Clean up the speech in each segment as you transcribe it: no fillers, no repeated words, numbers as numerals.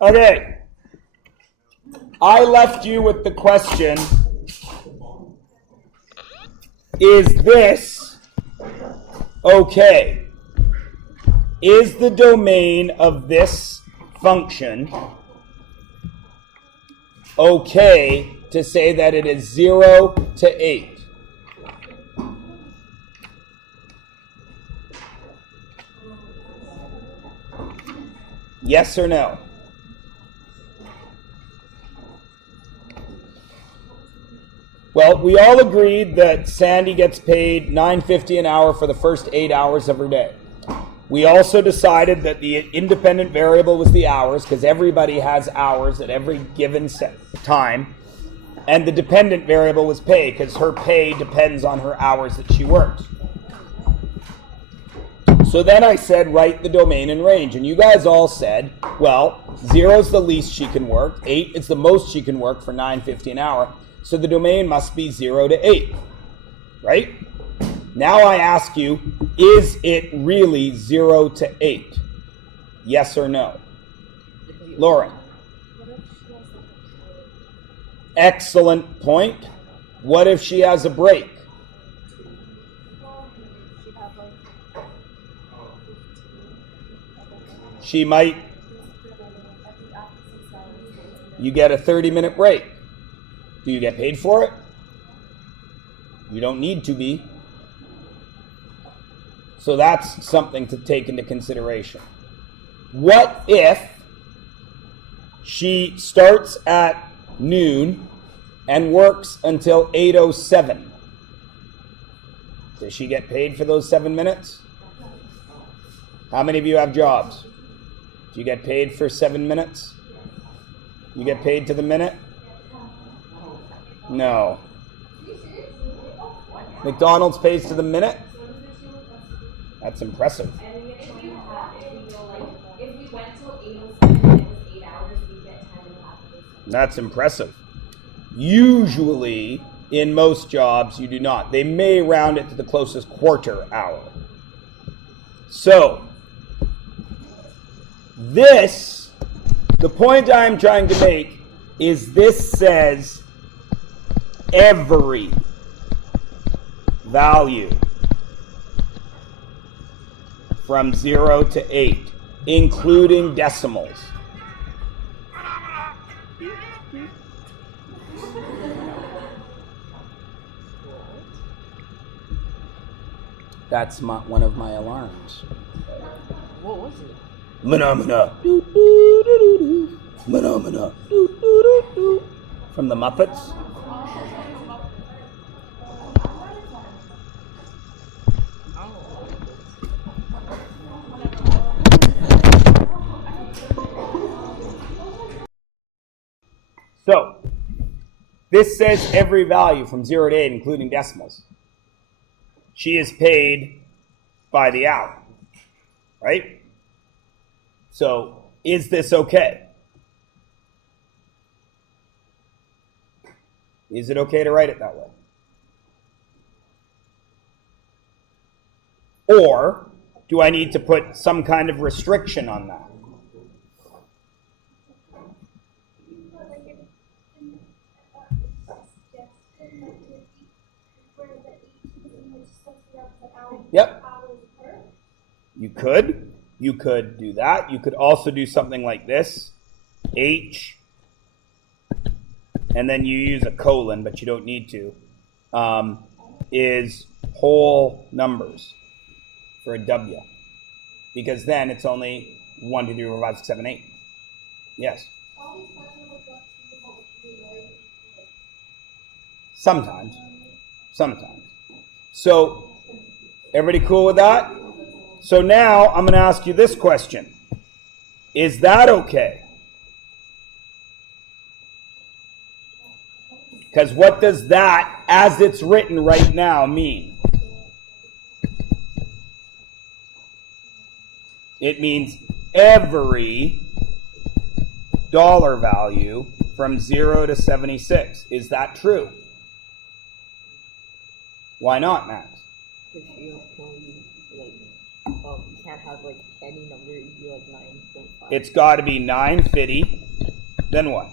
Okay. I left you with the question, is this okay? Is the domain of this function okay to say that it is 0 to 8? Yes or no? Well, we all agreed that Sandy gets paid $9.50 an hour for the first 8 hours of her day. We also decided that the independent variable was the hours, because everybody has hours at every given time. And the dependent variable was pay, because her pay depends on her hours that she works. So then I said, write the domain and range. And you guys all said, well, 0 is the least she can work. 8 is the most she can work for $9.50 an hour. So the domain must be 0 to 8, right? Now I ask you, is it really 0 to 8? Yes or no? Lauren. Excellent point. What if she has a break? She might. You get a 30-minute break. Do you get paid for it? You don't need to be. So that's something to take into consideration. What if she starts at noon and works until 8:07? Does she get paid for those 7 minutes? How many of you have jobs? Do you get paid for 7 minutes? You get paid to the minute? No. McDonald's pays to the minute? That's impressive. That's impressive. Usually, in most jobs, you do not. They may round it to the closest quarter hour. So, the point I'm trying to make is this says every value from 0 to 8, including decimals. That's one of my alarms. What was it? Phenomena. Phenomena. From the Muppets. So, this says every value from 0 to 8, including decimals. She is paid by the hour, right? So, is this okay? Is it okay to write it that way? Or do I need to put some kind of restriction on that? Yep. You could do that. You could also do something like this. H, and then you use a colon, but you don't need to, is whole numbers for a W. Because then it's only 1, 2, 3, 4, 5, 6, 7, 8. Yes. Sometimes. So, everybody cool with that? So now I'm going to ask you this question. Is that okay? Because what does that, as it's written right now, mean? It means every dollar value from 0 to 76. Is that true? Why not, Max? If you can, can't have like any number. It'd be like 9.5. It's got to be 950. Then what?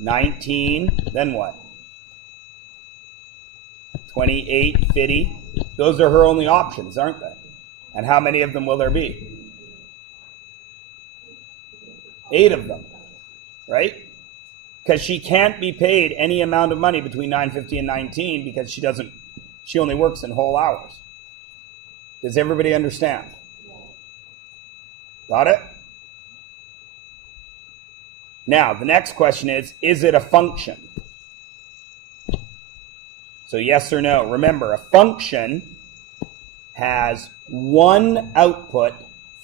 19. Then what? 2850. Those are her only options, aren't they? And how many of them will there be? 8 of them, right? Because she can't be paid any amount of money between 950 and 19 because she only works in whole hours. Does everybody understand? Got it? Now, the next question is it a function? So yes or no. Remember, a function has one output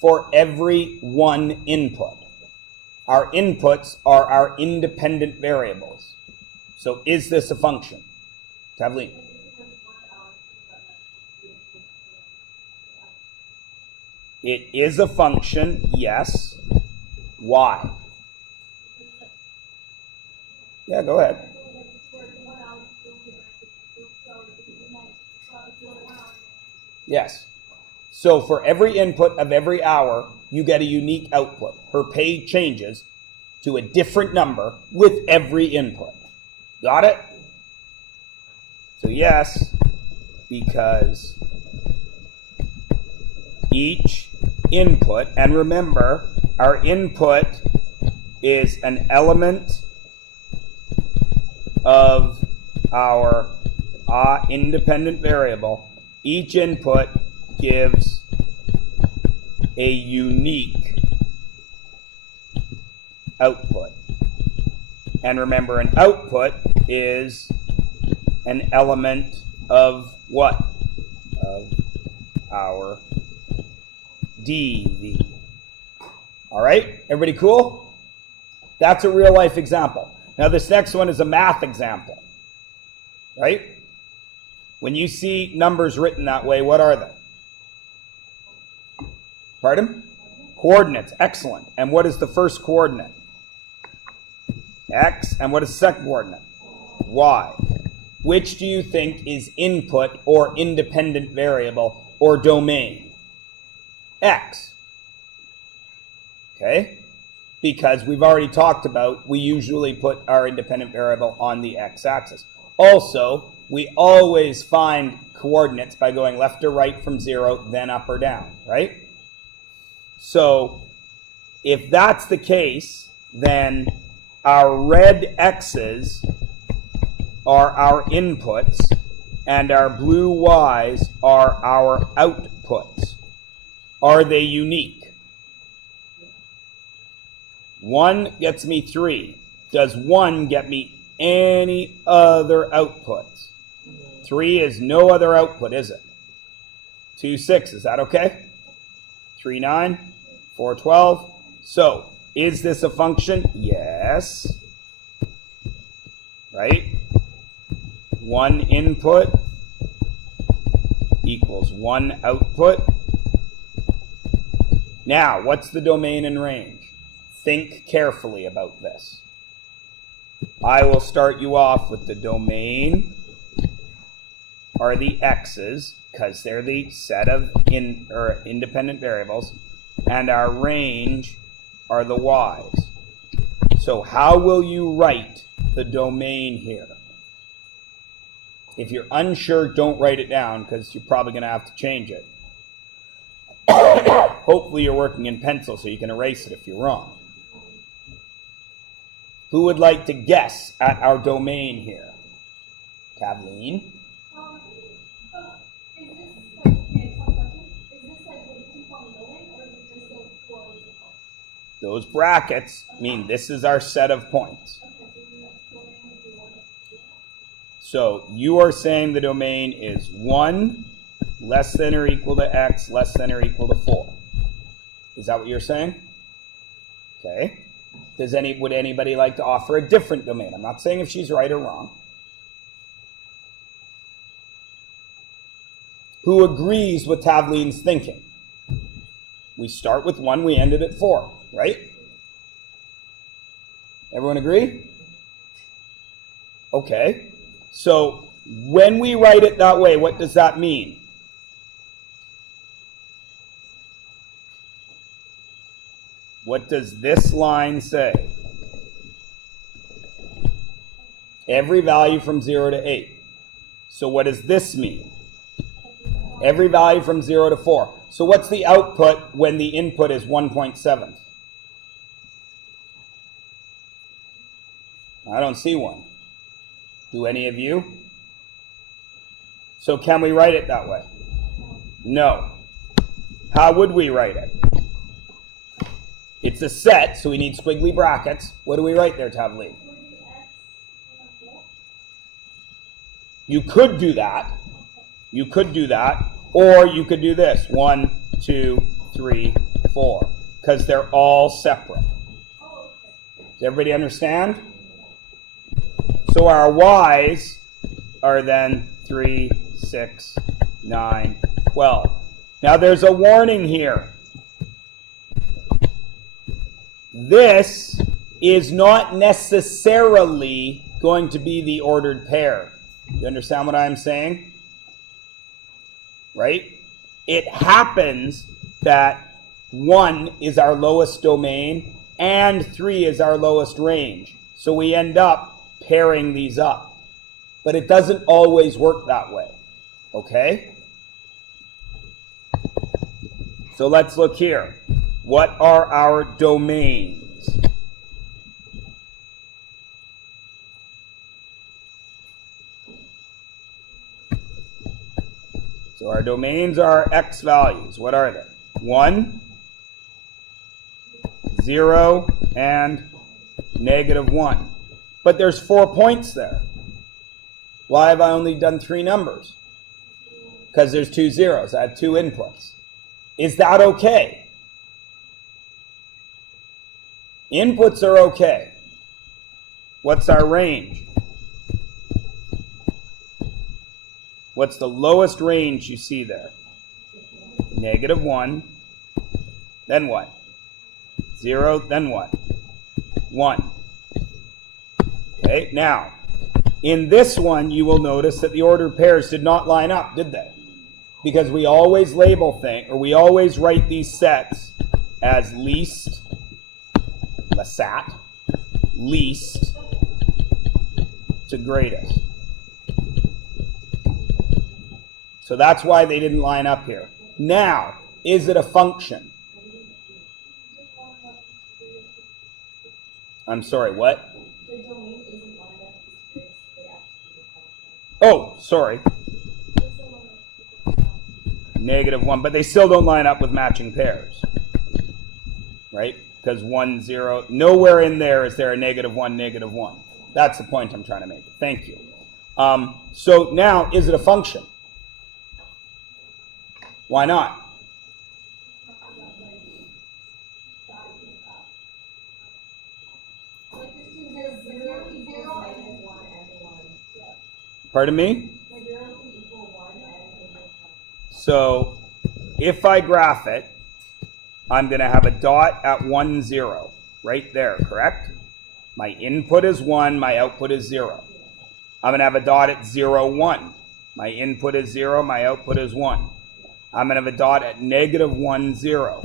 for every one input. Our inputs are our independent variables. So is this a function? Kathleen? It is a function, yes. Why? Yeah, go ahead. Yes. So for every input of every hour, you get a unique output. Her pay changes to a different number with every input. Got it? So yes, because each input, and remember, our input is an element of our independent variable. Each input gives a unique output. And remember, an output is an element of what? Of our DV. All right? Everybody cool? That's a real life example. Now this next one is a math example. Right? When you see numbers written that way, what are they? Pardon? Coordinates. Excellent. And what is the first coordinate? X. And what is the second coordinate? Y. Which do you think is input or independent variable or domain? X. Okay? Because we've already talked about we usually put our independent variable on the x-axis. Also, we always find coordinates by going left or right from 0, then up or down, right? So if that's the case, then our red x's are our inputs and our blue y's are our outputs. Are they unique? 1 gets me 3. Does 1 get me any other outputs? 3 is no other output, is it? 2, 6, is that okay? 3, 9, 4, 12. So, is this a function? Yes. Right? 1 input equals 1 output. Now, what's the domain and range? Think carefully about this. I will start you off with the domain are the x's, because they're the set of independent variables, and our range are the y's. So how will you write the domain here? If you're unsure, don't write it down, because you're probably going to have to change it. Hopefully you're working in pencil so you can erase it if you're wrong. Who would like to guess at our domain here? Kathleen? Those brackets mean this is our set of points. So you are saying the domain is 1 less than or equal to x less than or equal to 4. Is that what you're saying? Okay. Would anybody like to offer a different domain? I'm not saying if she's right or wrong. Who agrees with Tavleen's thinking? We start with 1, we ended at 4, right? Everyone agree? Okay. So when we write it that way, what does that mean? What does this line say? Every value from 0 to 8. So what does this mean? Every value from 0 to 4. So what's the output when the input is 1.7? I don't see one. Do any of you? So can we write it that way? No. How would we write it? It's a set, so we need squiggly brackets. What do we write there, Tavleen? You could do that. You could do that. Or you could do this. 1, 2, 3, 4. Because they're all separate. Does everybody understand? So our y's are then 3, 6, 9, 12. Now there's a warning here. This is not necessarily going to be the ordered pair. You understand what I'm saying? Right? It happens that 1 is our lowest domain and 3 is our lowest range. So we end up pairing these up. But it doesn't always work that way. Okay? So let's look here. What are our domains? So our domains are x values. What are they? 1, 0, and -1. But there's 4 points there. Why have I only done 3 numbers? Because there's 2 zeros. I have 2 inputs. Is that okay? Inputs are okay. What's our range? What's the lowest range you see there? -1. Then what? 0. Then what? 1. Okay, now, in this one, you will notice that the ordered pairs did not line up, did they? Because we always label things, or we always write these sets as least, LSAT, least to greatest. So that's why they didn't line up here. Now, is it a function? I'm sorry, what? Oh, sorry. -1, but they still don't line up with matching pairs. Right? Because 1, 0, nowhere in there is there a -1, -1. That's the point I'm trying to make. Thank you. So now, is it a function? Why not? Pardon me? So if I graph it, I'm going to have a dot at 1, 0, right there, correct? My input is 1, my output is 0. I'm going to have a dot at 0, 1. My input is 0, my output is 1. I'm going to have a dot at -1, 0.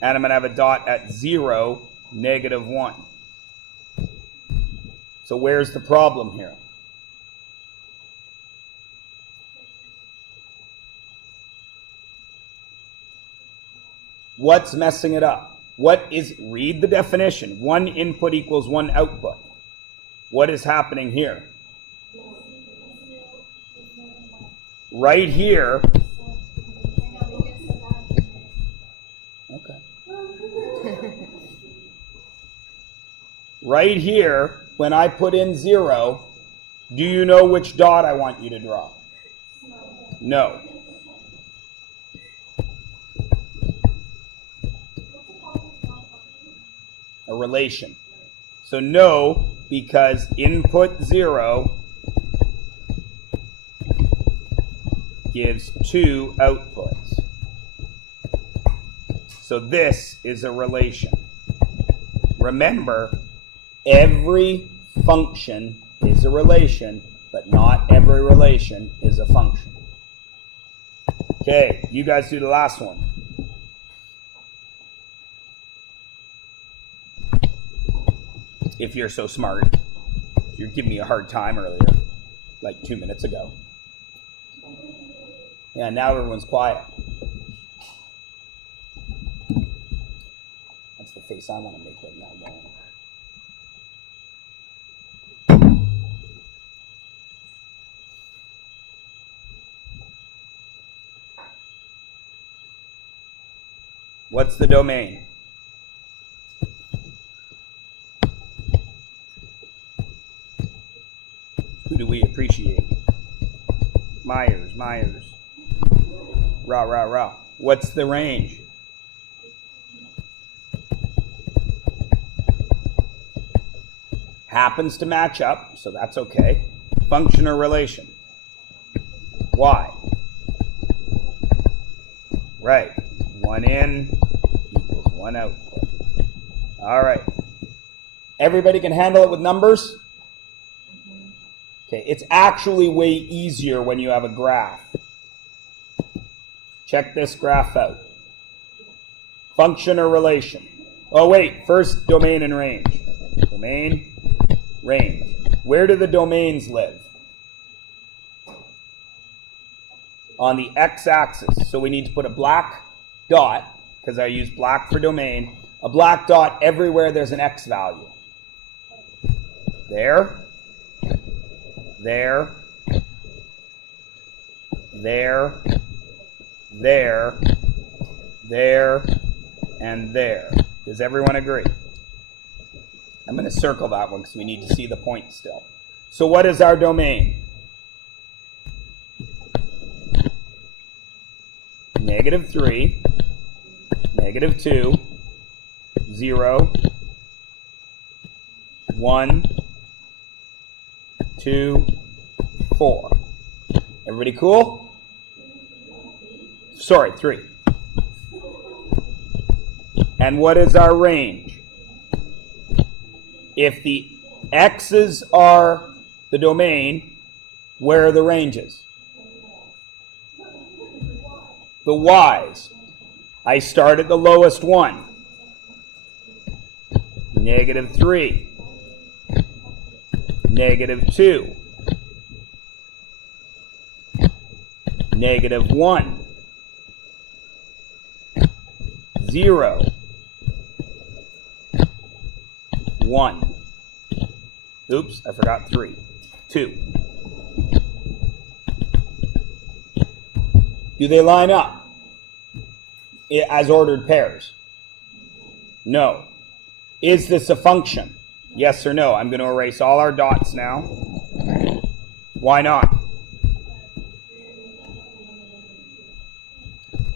And I'm going to have a dot at 0, -1. So where's the problem here? What's messing it up? Read the definition. 1 input equals 1 output. What is happening here? Right here. Okay. Right here, when I put in 0, do you know which dot I want you to draw? No. A relation. So no, because input 0 gives 2 outputs. So this is a relation. Remember, every function is a relation, but not every relation is a function. Okay, you guys do the last one. if you're so smart. You're giving me a hard time earlier, like 2 minutes ago. Yeah, now everyone's quiet. That's the face I want to make right now, going. What's the domain? Who do we appreciate? Myers. Rah, rah, rah. What's the range? Happens to match up, so that's okay. Function or relation? Why? Right. 1 in equals 1 output. All right. Everybody can handle it with numbers? Okay, it's actually way easier when you have a graph. Check this graph out. Function or relation? Oh, wait. First, domain and range. Domain, range. Where do the domains live? On the x-axis. So we need to put a black dot, because I use black for domain, a black dot everywhere there's an x value. There, there, there, there, there, and there. Does everyone agree? I'm going to circle that one because we need to see the point still. So what is our domain? -3, -2, 0, 1, 2, 4. Everybody cool? Sorry, 3. And what is our range? If the x's are the domain, where are the ranges? The y's. I start at the lowest one. -3. -2. -1. 0. 1. Oops, I forgot 3. 2. Do they line up as ordered pairs? No. Is this a function? Yes or no? I'm going to erase all our dots now. Why not?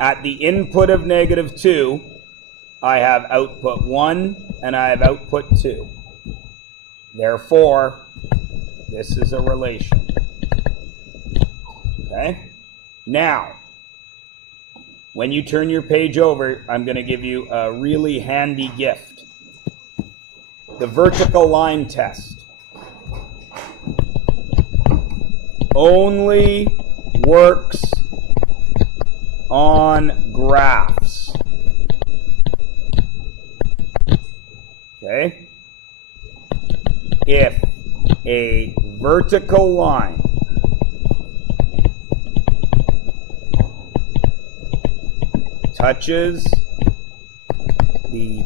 At the input of -2, I have output 1 and I have output 2. Therefore, this is a relation. Okay? Now, when you turn your page over, I'm going to give you a really handy gift. The vertical line test. Only works on graphs. Okay? If a vertical line touches the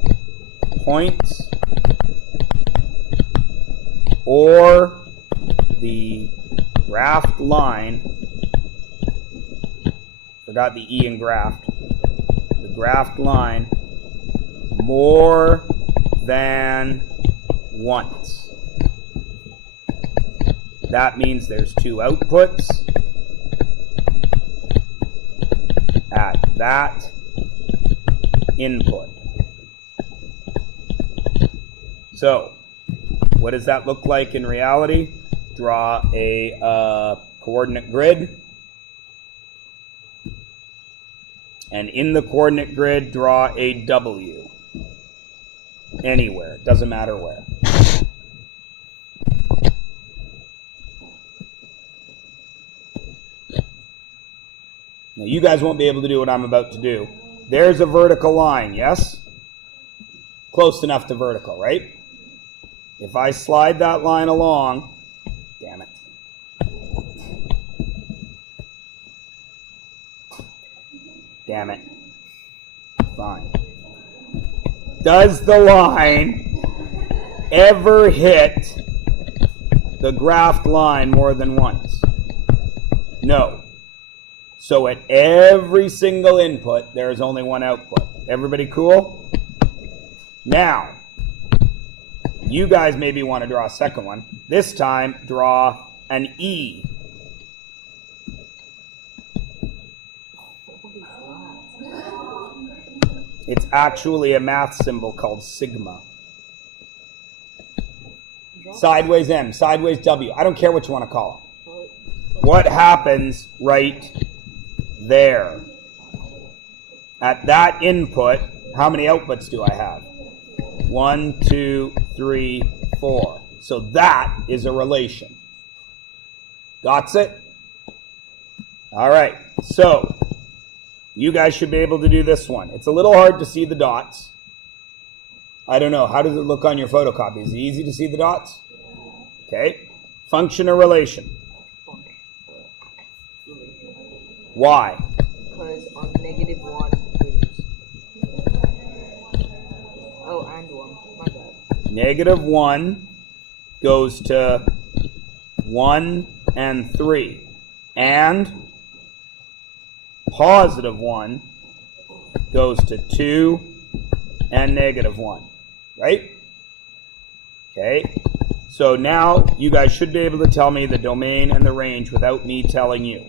points or the graphed line, forgot the E in graphed, the graphed line more than once. That means there's 2 outputs at that input. So, what does that look like in reality? Draw a coordinate grid. And in the coordinate grid, draw a W. Anywhere. It doesn't matter where. Now, you guys won't be able to do what I'm about to do. There's a vertical line, yes? Close enough to vertical, right? If I slide that line along, damn it. Damn it. Fine. Does the line ever hit the graphed line more than once? No. So at every single input, there is only one output. Everybody cool? Now, you guys maybe want to draw a second one. This time, draw an E. It's actually a math symbol called sigma. Sideways M, sideways W. I don't care what you want to call it. What happens right there? At that input, how many outputs do I have? 1, 2, 3, 4. So that is a relation. Got it? All right. So you guys should be able to do this one. It's a little hard to see the dots. I don't know. How does it look on your photocopy? Is it easy to see the dots? Okay. Function or relation? Why? Because on -1 there's... Oh, and 1. My bad. -1 goes to 1 and 3. And +1 goes to 2 and -1. Right? Okay. So now you guys should be able to tell me the domain and the range without me telling you.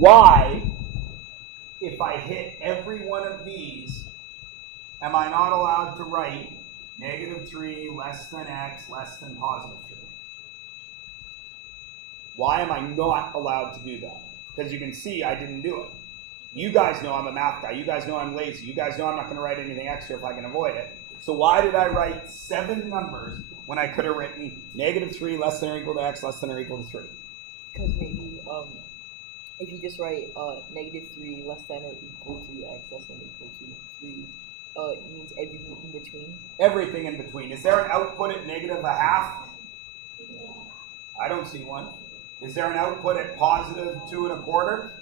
Why, if I hit every one of these, am I not allowed to write -3 less than x less than +3? Why am I not allowed to do that? Because you can see I didn't do it. You guys know I'm a math guy. You guys know I'm lazy. You guys know I'm not going to write anything extra if I can avoid it. So why did I write 7 numbers when I could have written -3 less than or equal to x less than or equal to 3? Because maybe, if you just write -3 less than or equal to x less than or equal to 3, it means everything in between. Everything in between. Is there an output at -1/2? I don't see one. Is there an output at +2 1/4?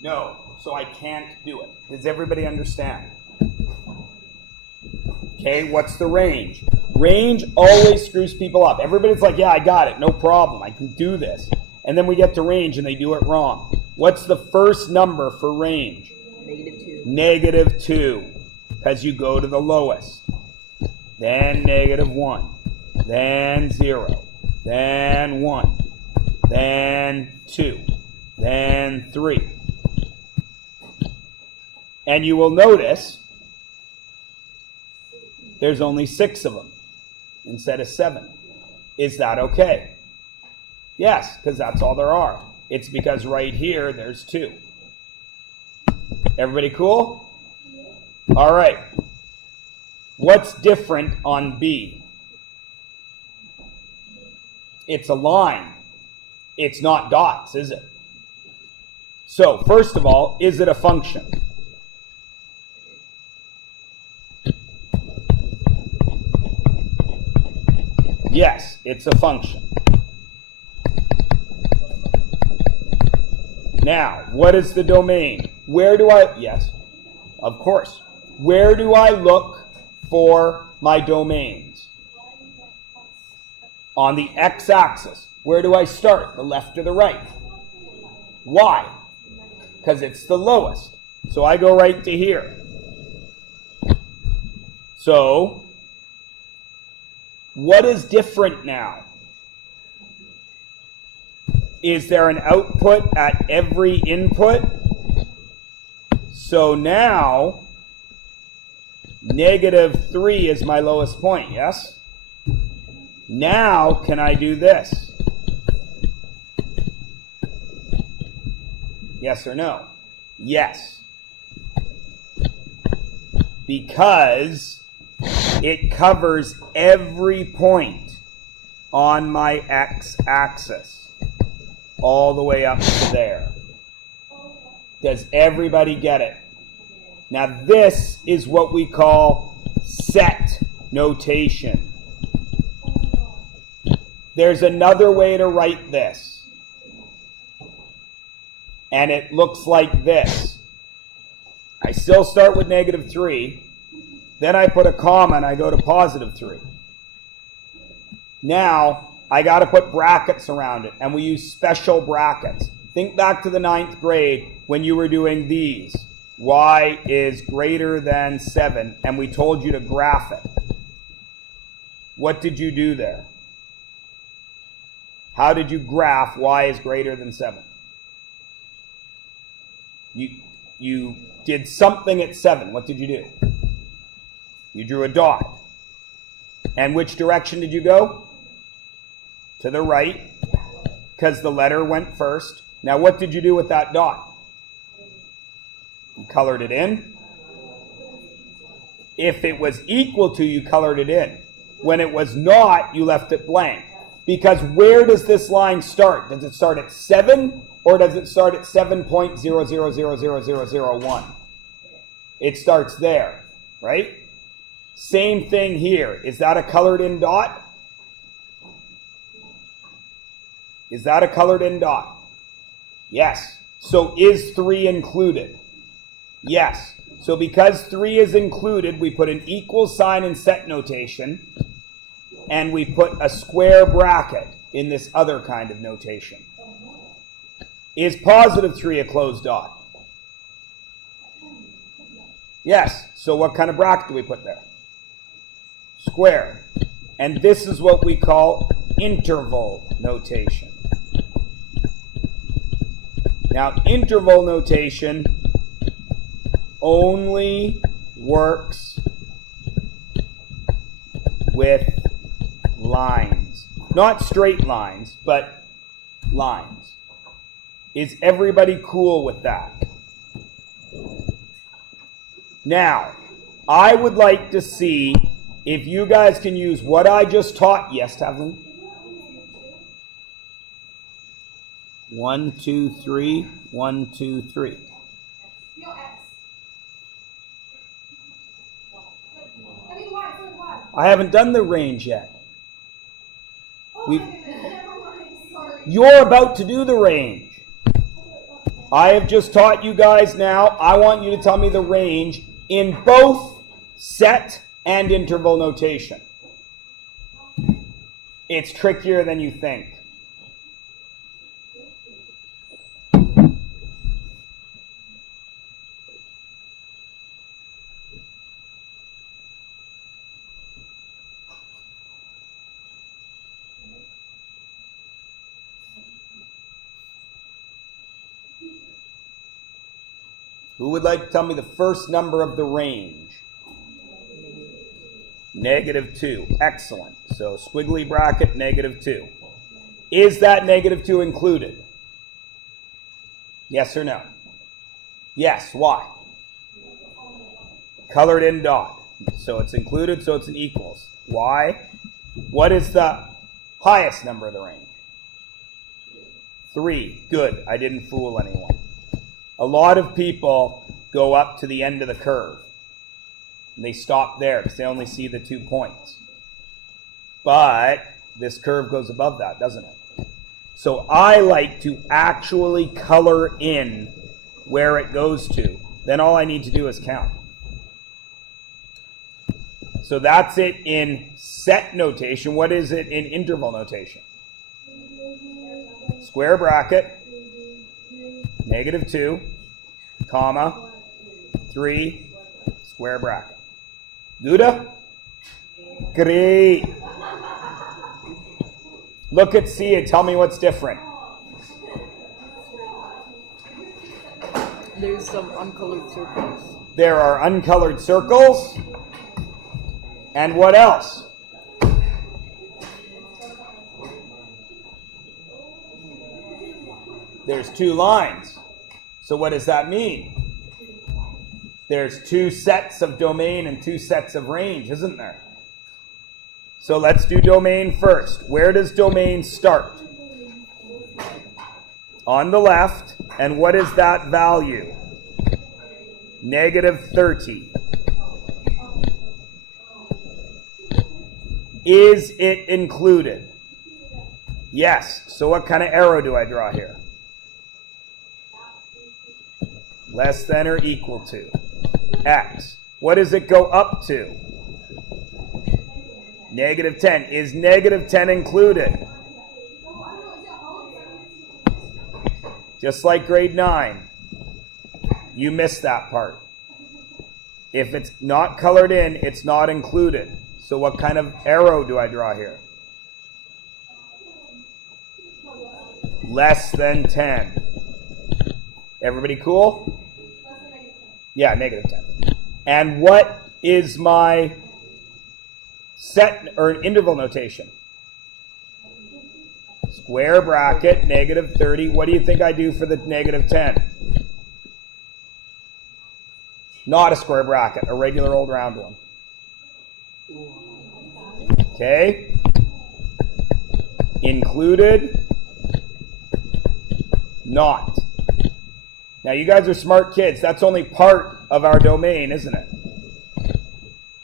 No. So I can't do it. Does everybody understand? Okay, what's the range? Range always screws people up. Everybody's like, yeah, I got it. No problem. I can do this. And then we get to range and they do it wrong. What's the first number for range? -2. -2. Because you go to the lowest. Then -1. Then 0. Then 1. Then 2. Then 3. And you will notice there's only 6 of them instead of 7. Is that okay? Yes, because that's all there are. It's because right here there's 2. Everybody cool? All right. What's different on B? It's a line. It's not dots, is it? So, first of all, is it a function? Yes, it's a function. Now, what is the domain? Where do I... Yes, of course. Where do I look for my domains? On the x-axis. Where do I start? The left or the right? Why? Because it's the lowest. So I go right to here. So, what is different now? Is there an output at every input? So now, -3 is my lowest point, yes? Now, can I do this? Yes or no? Yes. Because it covers every point on my x-axis, all the way up to there. Does everybody get it? Now this is what we call set notation. There's another way to write this. And it looks like this. I still start with -3. Then I put a comma and I go to +3. Now, I got to put brackets around it. And we use special brackets. Think back to the 9th grade when you were doing these. Y is greater than 7. And we told you to graph it. What did you do there? How did you graph y is greater than 7? You did something at 7. What did you do? You drew a dot. And which direction did you go? To the right, because the letter went first. Now what did you do with that dot? You colored it in. If it was equal to, you colored it in. When it was not, you left it blank. Because where does this line start? Does it start at 7 or does it start at 7.00000001? It starts there, right? Same thing here. Is that a colored in dot? Is that a colored in dot? Yes. So is 3 included? Yes. So because 3 is included, we put an equal sign in set notation. And we put a square bracket in this other kind of notation. Is +3 a closed dot? Yes. So what kind of bracket do we put there? Square. And this is what we call interval notation. Now, interval notation only works with lines. Not straight lines, but lines. Is everybody cool with that? Now, I would like to see if you guys can use what I just taught. Yes, Tavlin? 1, 2, 3. 1, 2, 3. I haven't done the range yet. You're about to do the range. I have just taught you guys now. I want you to tell me the range in both set and interval notation. It's trickier than you think. Who would like to tell me the first number of the range? -2. Excellent. So squiggly bracket, -2. Is that -2 included? Yes or no? Yes. Why? Colored in dot. So it's included, so it's an equals. Why? What is the highest number of the range? 3. Good. I didn't fool anyone. A lot of people go up to the end of the curve. And they stop there because they only see the 2 points. But this curve goes above that, doesn't it? So I like to actually color in where it goes to. Then all I need to do is count. So that's it in set notation. What is it in interval notation? Square bracket. -2, comma, 3, square bracket. Gouda? Great. Look at C and tell me what's different. There's some uncolored circles. There are uncolored circles. And what else? There's 2 lines. So what does that mean? There's 2 sets of domain and 2 sets of range, isn't there? So let's do domain first. Where does domain start? On the left. And what is that value? -30. Is it included? Yes. So what kind of arrow do I draw here? Less than or equal to x. What does it go up to? -10. Is -10 included? Just like grade 9. You missed that part. If it's not colored in, it's not included. So what kind of arrow do I draw here? Less than 10. Everybody cool? Yeah, -10. And what is my set or interval notation? Square bracket, -30. What do you think I do for the -10? Not a square bracket, a regular old round one. Okay. Included. Not. Now you guys are smart kids. That's only part of our domain, isn't it?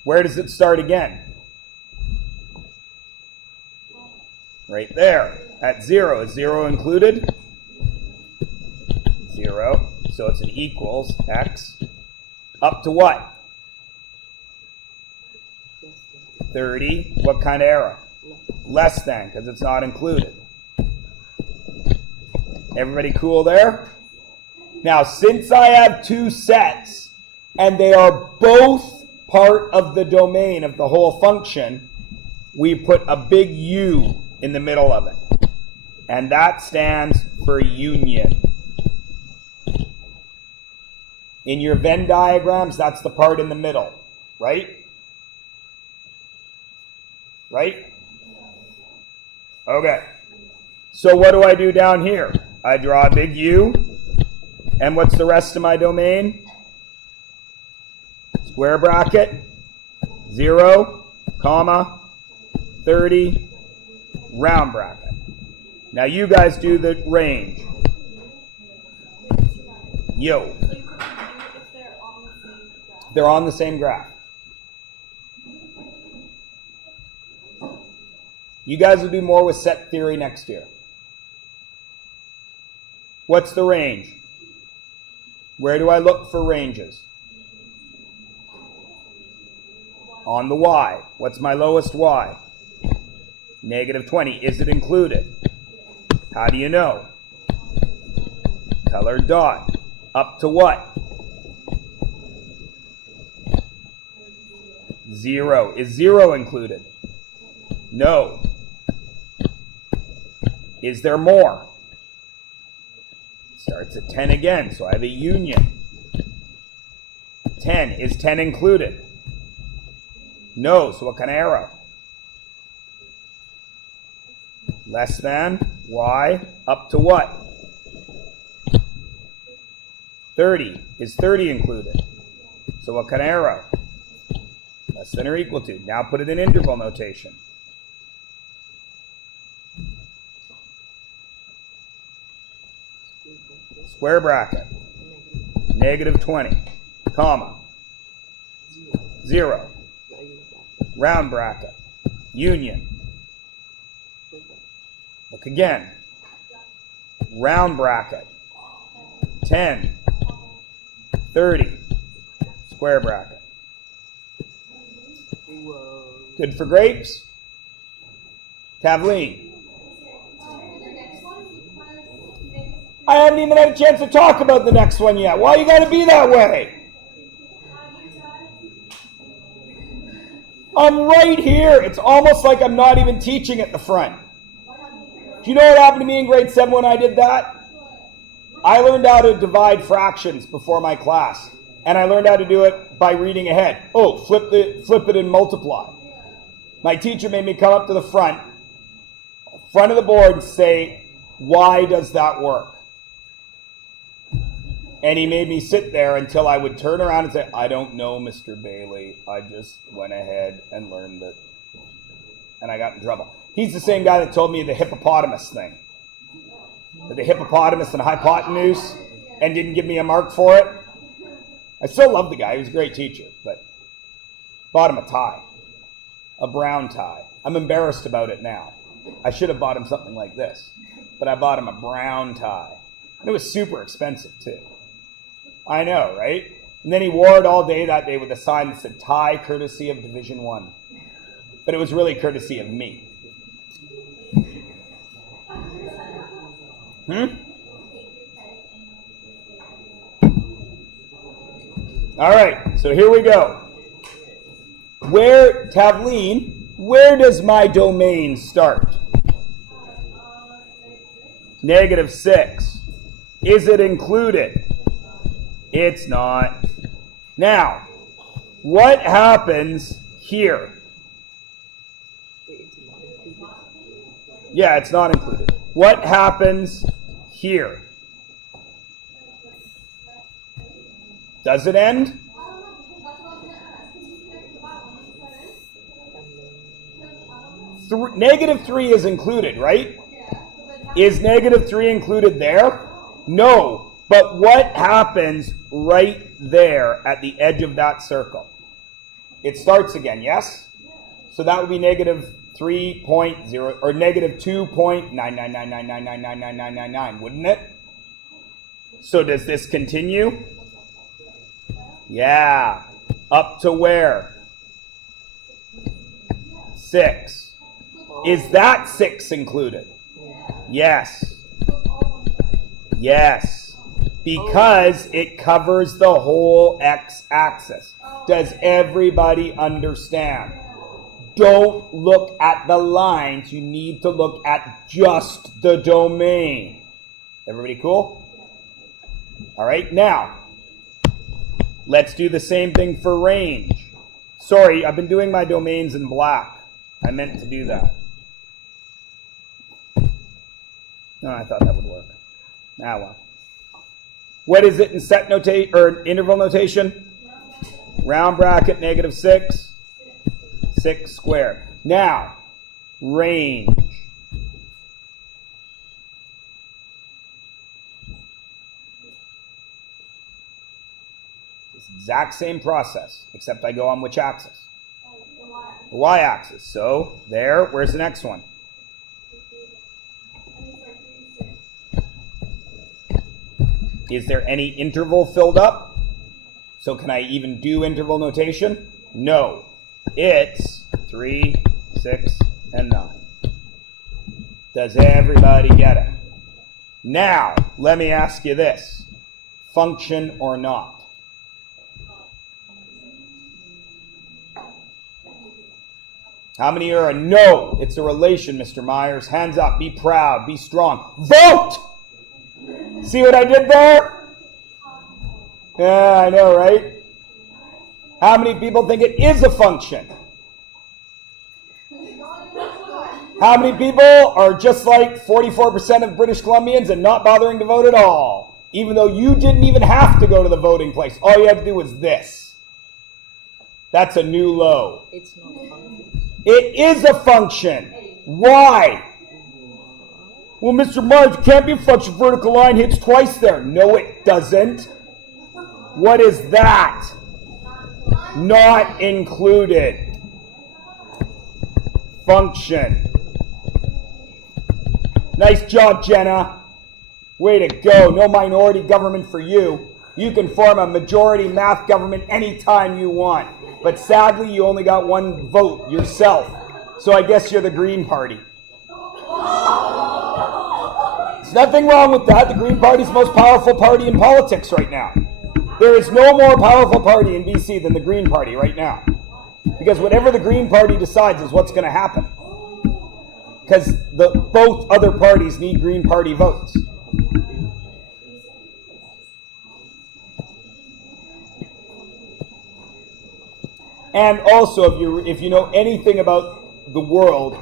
Where does it start again? Right there. At 0. Is 0 included? 0. So it's an equals x. Up to what? 30. What kind of arrow? Less than, because it's not included. Everybody cool there? Now, since I have 2 sets, and they are both part of the domain of the whole function, we put a big U in the middle of it. And that stands for union. In your Venn diagrams, that's the part in the middle, right? Right? Okay. So what do I do down here? I draw a big U. And what's the rest of my domain? Square bracket, 0, comma, 30, round bracket. Now you guys do the range. Yo. They're on the same graph. You guys will do more with set theory next year. What's the range? Where do I look for ranges? On the y. What's my lowest y? -20. Is it included? How do you know? Colored dot. Up to what? 0. Is 0 included? No. Is there more? Starts at 10 again, so I have a union. 10. Is 10 included? No. So what kind of arrow? Less than. Y. Up to what? 30. Is 30 included? So what kind of arrow? Less than or equal to. Now put it in interval notation. Square bracket. -20. Comma. 0. Round bracket. Union. Look again. Round bracket. 10. 30. Square bracket. Good for grapes? Kathleen? I haven't even had a chance to talk about the next one yet. Why you gotta be that way? I'm right here. It's almost like I'm not even teaching at the front. Do you know what happened to me in grade 7 when I did that? I learned how to divide fractions before my class. And I learned how to do it by reading ahead. Oh, flip it and multiply. My teacher made me come up to the front of the board and say, why does that work? And he made me sit there until I would turn around and say, I don't know, Mr. Bailey. I just went ahead and learned it. And I got in trouble. He's the same guy that told me the hippopotamus thing. The hippopotamus and hypotenuse, and didn't give me a mark for it. I still love the guy. He was a great teacher, but bought him a tie. A brown tie. I'm embarrassed about it now. I should have bought him something like this, but I bought him a brown tie. And it was super expensive, too. I know, right? And then he wore it all day that day with a sign that said, tie courtesy of Division 1. But it was really courtesy of me. All right, so here we go. Tavleen, where does my domain start? -6. Is it included? It's not. Now, what happens here? Yeah, it's not included. What happens here? Does it end? -3 is included, right? Is -3 included there? No. But what happens right there at the edge of that circle? It starts again, yes? So that would be -3.0 or -2.99999999999, wouldn't it? So does this continue? Yeah. Up to where? 6. Is that 6 included? Yes. Yes. Because it covers the whole x-axis. Does everybody understand? Don't look at the lines. You need to look at just the domain. Everybody cool? All right, now, let's do the same thing for range. Sorry, I've been doing my domains in black. I meant to do that. No, I thought that would work. Ah, well. What is it in set notation or interval notation? Round bracket -6. 6 squared. Now, range. It's the exact same process, except I go on which axis? The y-axis. So, there, where's the next one? Is there any interval filled up? So can I even do interval notation? No. It's 3, 6, and 9. Does everybody get it? Now, let me ask you this. Function or not? How many are a no? It's a relation, Mr. Myers. Hands up. Be proud. Be strong. Vote! See what I did there? Yeah, I know, right? How many people think it is a function? How many people are just like 44% of British Columbians and not bothering to vote at all? Even though you didn't even have to go to the voting place. All you had to do was this. That's a new low. It's not a function. It is a function. Why? Well, Mr. Myers, it can't be a function. Vertical line hits twice there. No, it doesn't. What is that? Not included. Function. Nice job, Jenna. Way to go. No minority government for you. You can form a majority math government anytime you want. But sadly, you only got one vote yourself. So I guess you're the Green Party. There's nothing wrong with that. The Green Party is the most powerful party in politics right now. There is no more powerful party in BC than the Green Party right now. Because whatever the Green Party decides is what's going to happen. Because both other parties need Green Party votes. And also, if you know anything about the world,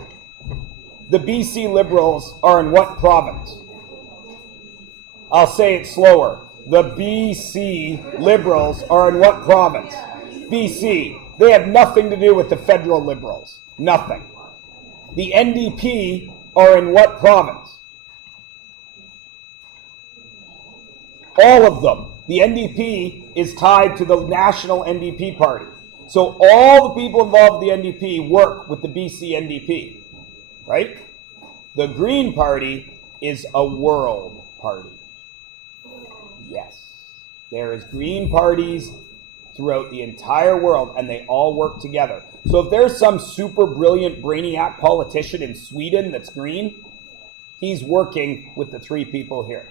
the BC Liberals are in what province? I'll say it slower. The BC Liberals are in what province? BC. They have nothing to do with the federal Liberals. Nothing. The NDP are in what province? All of them. The NDP is tied to the national NDP party. So all the people involved in the NDP work with the BC NDP, right? The Green Party is a world party. Yes. There is Green parties throughout the entire world, and they all work together. So if there's some super brilliant brainiac politician in Sweden that's green, he's working with the three people here.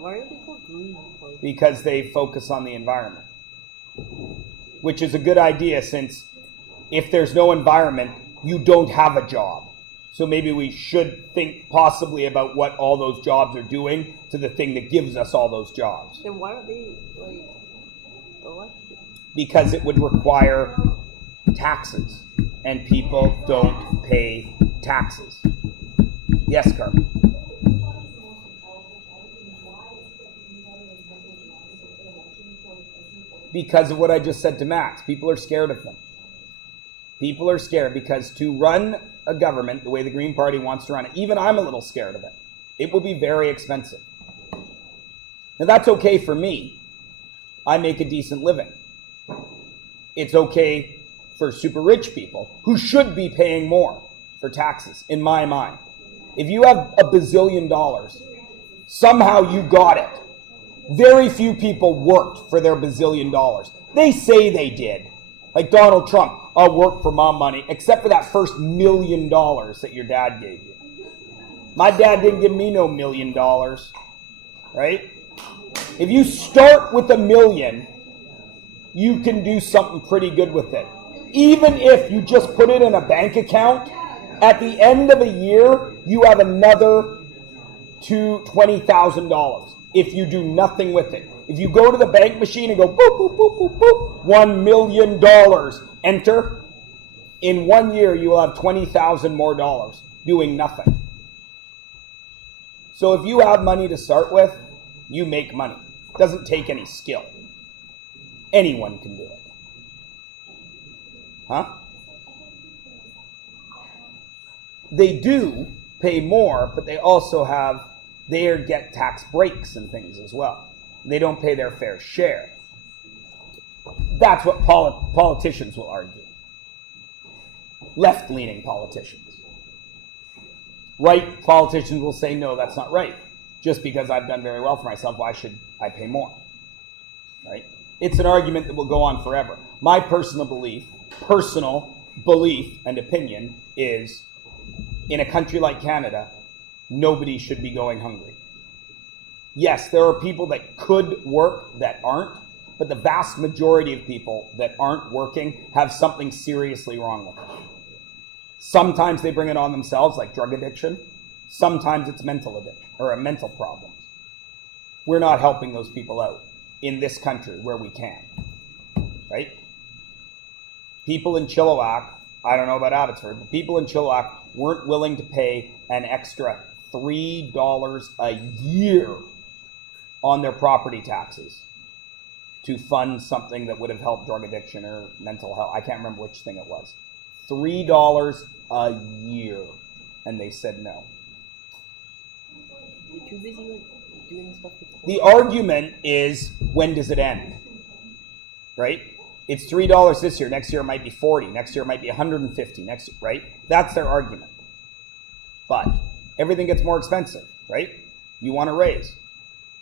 Why are they called Green Party? Because they focus on the environment. Which is a good idea, since if there's no environment, you don't have a job. So maybe we should think possibly about what all those jobs are doing to the thing that gives us all those jobs. Then why aren't they, elected? Because it would require taxes, and people don't pay taxes. Yes, Carmen? Because of what I just said to Max. People are scared of them. People are scared because to run a government the way the Green Party wants to run it, even I'm a little scared of it. It will be very expensive. Now that's okay for me. I make a decent living. It's okay for super rich people who should be paying more for taxes, in my mind. If you have $1 bazillion, somehow you got it. Very few people worked for their $1 bazillion. They say they did. Like Donald Trump, I'll work for my money, except for that first $1 million that your dad gave you. My dad didn't give me no $1 million, right? If you start with $1 million, you can do something pretty good with it. Even if you just put it in a bank account, at the end of a year, you have another $20,000 if you do nothing with it. If you go to the bank machine and go boop, boop, boop, boop, boop, $1 million, enter, in 1 year you will have $20,000 more dollars doing nothing. So if you have money to start with, you make money. It doesn't take any skill. Anyone can do it. Huh? They do pay more, but they also get tax breaks and things as well. They don't pay their fair share. That's what politicians will argue. Left-leaning politicians. Right politicians will say, no, that's not right. Just because I've done very well for myself, why should I pay more? Right? It's an argument that will go on forever. My personal belief and opinion is, in a country like Canada, nobody should be going hungry. Yes, there are people that could work that aren't, but the vast majority of people that aren't working have something seriously wrong with them. Sometimes they bring it on themselves, like drug addiction. Sometimes it's mental addiction or mental problems. We're not helping those people out in this country where we can, right? People in Chilliwack, I don't know about Abbotsford, but people in Chilliwack weren't willing to pay an extra $3 a year on their property taxes to fund something that would have helped drug addiction or mental health. I can't remember which thing it was. $3 a year. And they said no. You're too busy doing stuff. The argument is, when does it end? Right? It's $3 this year. Next year it might be 40. Next year it might be 150. Next year, right? That's their argument. But everything gets more expensive, right? You want to raise.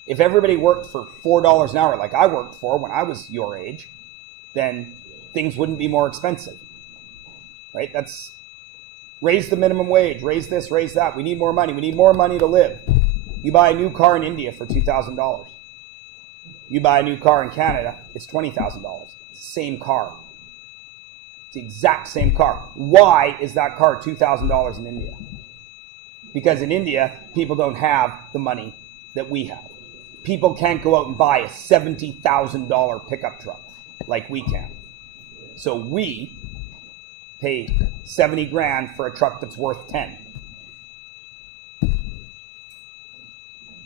If everybody worked for $4 an hour like I worked for when I was your age, then things wouldn't be more expensive, right? That's raise the minimum wage, raise this, raise that. We need more money. We need more money to live. You buy a new car in India for $2,000. You buy a new car in Canada, it's $20,000. Same car. It's the exact same car. Why is that car $2,000 in India? Because in India, people don't have the money that we have. People can't go out and buy a $70,000 pickup truck like we can. So we pay 70 grand for a truck that's worth 10.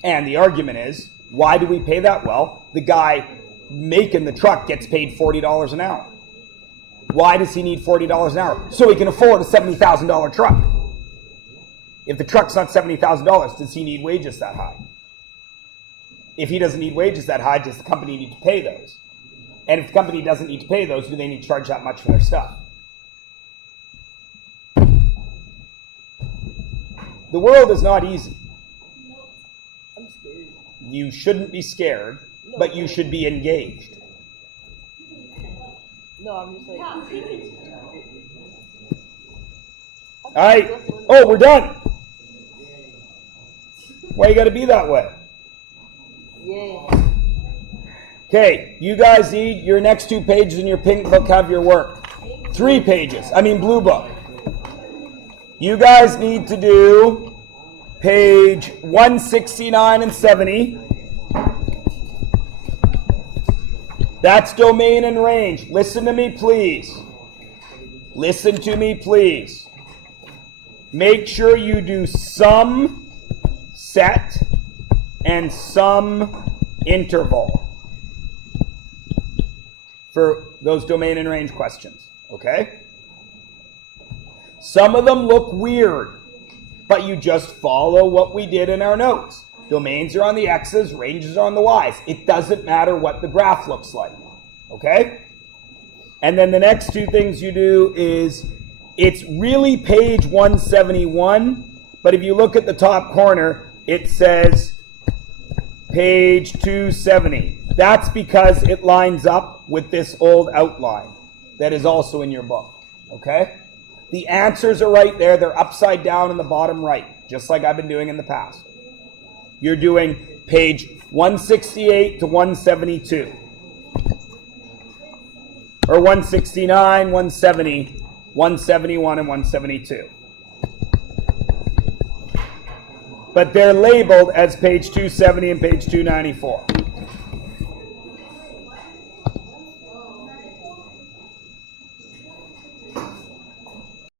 And the argument is, Why do we pay that? Well, the guy making the truck gets paid $40 an hour. Why does he need $40 an hour? So he can afford a $70,000 truck. If the truck's not $70,000, does he need wages that high? If he doesn't need wages that high, does the company need to pay those? And if the company doesn't need to pay those, do they need to charge that much for their stuff? The world is not easy. I'm scared. You shouldn't be scared, but you should be engaged. No, I'm just like... All right. Oh, we're done. Why you got to be that way? Yeah. Okay, you guys need your next 2 pages in your pink book have your work. 3 pages. Blue book. You guys need to do page 169 and 70. That's domain and range. Listen to me, please. Listen to me, please. Make sure you do some set and some interval for those domain and range questions, okay? Some of them look weird, but you just follow what we did in our notes. Domains are on the x's, ranges are on the y's. It doesn't matter what the graph looks like, okay? And then the next 2 things you do is, it's really page 171, but if you look at the top corner, it says page 270. That's because it lines up with this old outline that is also in your book, okay? The answers are right there. They're upside down in the bottom right, just like I've been doing in the past. You're doing page 168 to 172. Or 169, 170, 171, and 172. But they're labeled as page 270 and page 294.